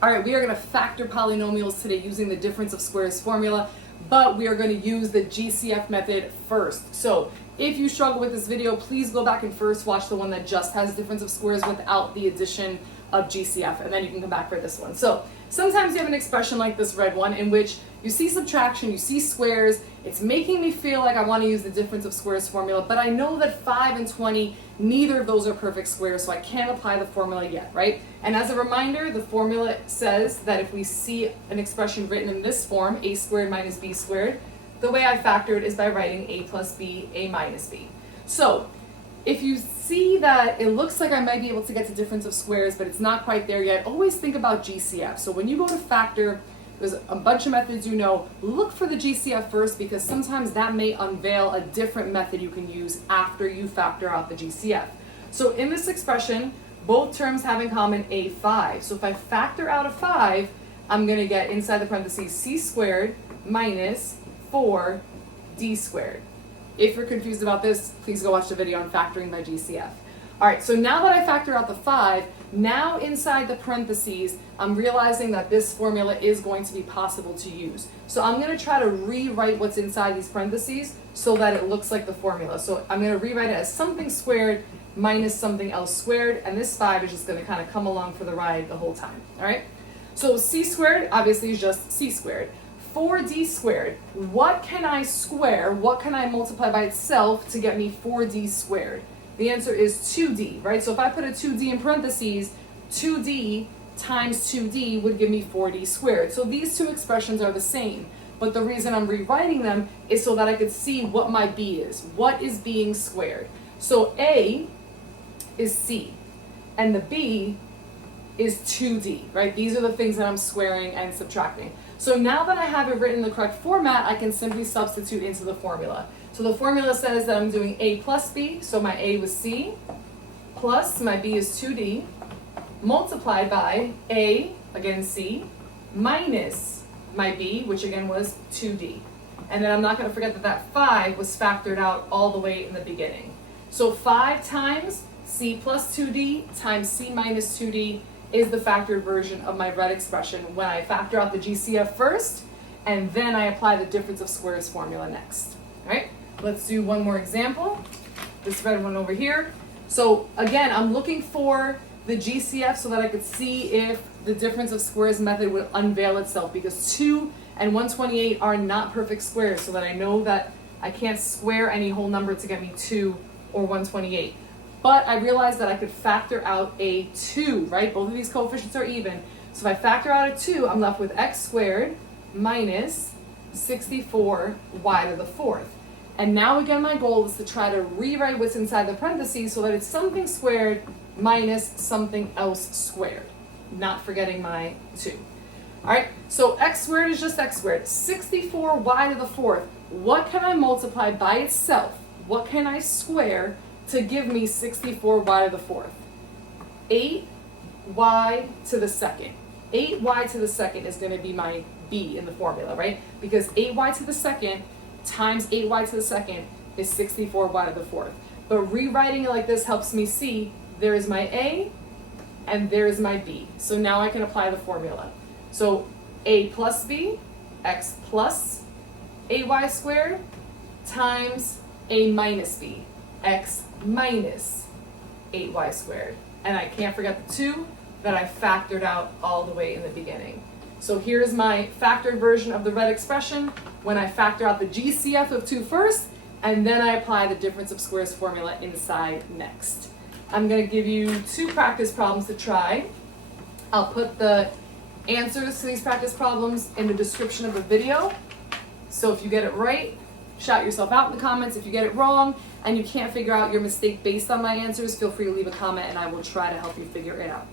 All right, we are going to factor polynomials today using the difference of squares formula, but we are going to use the GCF method first. So if you struggle with this video, please go back and first watch the one that just has difference of squares without the addition of GCF, and then you can come back for this one. So sometimes you have an expression like this red one in which you see subtraction, you see squares, it's making me feel like I want to use the difference of squares formula, but I know that 5 and 20, neither of those are perfect squares, so I can't apply the formula yet, right? And as a reminder, the formula says that if we see an expression written in this form, a squared minus b squared, the way I factor it is by writing a plus b, a minus b. So if you see that it looks like I might be able to get to difference of squares, but it's not quite there yet, always think about GCF. So when you go to factor, there's a bunch of methods you know. Look for the GCF first because sometimes that may unveil a different method you can use after you factor out the GCF. So in this expression, both terms have in common a 5. So if I factor out a 5, I'm going to get inside the parentheses c squared minus 4d squared. If you're confused about this, please go watch the video on factoring by GCF. All right, so now that I factor out the 5, now inside the parentheses, I'm realizing that this formula is going to be possible to use. So I'm going to try to rewrite what's inside these parentheses so that it looks like the formula. So I'm going to rewrite it as something squared minus something else squared, and this 5 is just going to kind of come along for the ride the whole time. All right, so c squared obviously is just c squared. 4d squared, what can I square, what can I multiply by itself to get me 4d squared? The answer is 2d, right? So if I put a 2d in parentheses, 2d times 2d would give me 4d squared. So these two expressions are the same, but the reason I'm rewriting them is so that I could see what my b is. What is being squared? So a is c, and the b is 2d, right? These are the things that I'm squaring and subtracting. So now that I have it written in the correct format, I can simply substitute into the formula. So the formula says that I'm doing a plus b, so my a was c, plus my b is 2d, multiplied by a, again c, minus my b, which again was 2d. And then I'm not going to forget that that 5 was factored out all the way in the beginning. So 5 times c plus 2d times c minus 2d is the factored version of my red expression when I factor out the GCF first, and then I apply the difference of squares formula next. All right, let's do one more example. This red one over here. So again, I'm looking for the GCF so that I could see if the difference of squares method would unveil itself, because 2 and 128 are not perfect squares, so that I know that I can't square any whole number to get me 2 or 128. But I realized that I could factor out a 2, right? Both of these coefficients are even. So if I factor out a 2, I'm left with x squared minus 64y to the 4th. And now again, my goal is to try to rewrite what's inside the parentheses so that it's something squared minus something else squared, not forgetting my 2. All right, so x squared is just x squared. 64y to the 4th. What can I multiply by itself? What can I square to give me 64y to the 4th? 8y to the 2nd. 8y to the 2nd is going to be my b in the formula, right? Because 8y to the 2nd times 8y to the 2nd is 64y to the 4th. But rewriting it like this helps me see there is my a and there is my b. So now I can apply the formula. So a plus b, x plus 8y squared times a minus b, x minus 8y squared. And I can't forget the 2 that I factored out all the way in the beginning. So here's my factored version of the red expression when I factor out the GCF of 2 first, and then I apply the difference of squares formula inside next. I'm going to give you 2 practice problems to try. I'll put the answers to these practice problems in the description of the video. So if you get it right, shout yourself out in the comments. If you get it wrong and you can't figure out your mistake based on my answers, feel free to leave a comment and I will try to help you figure it out.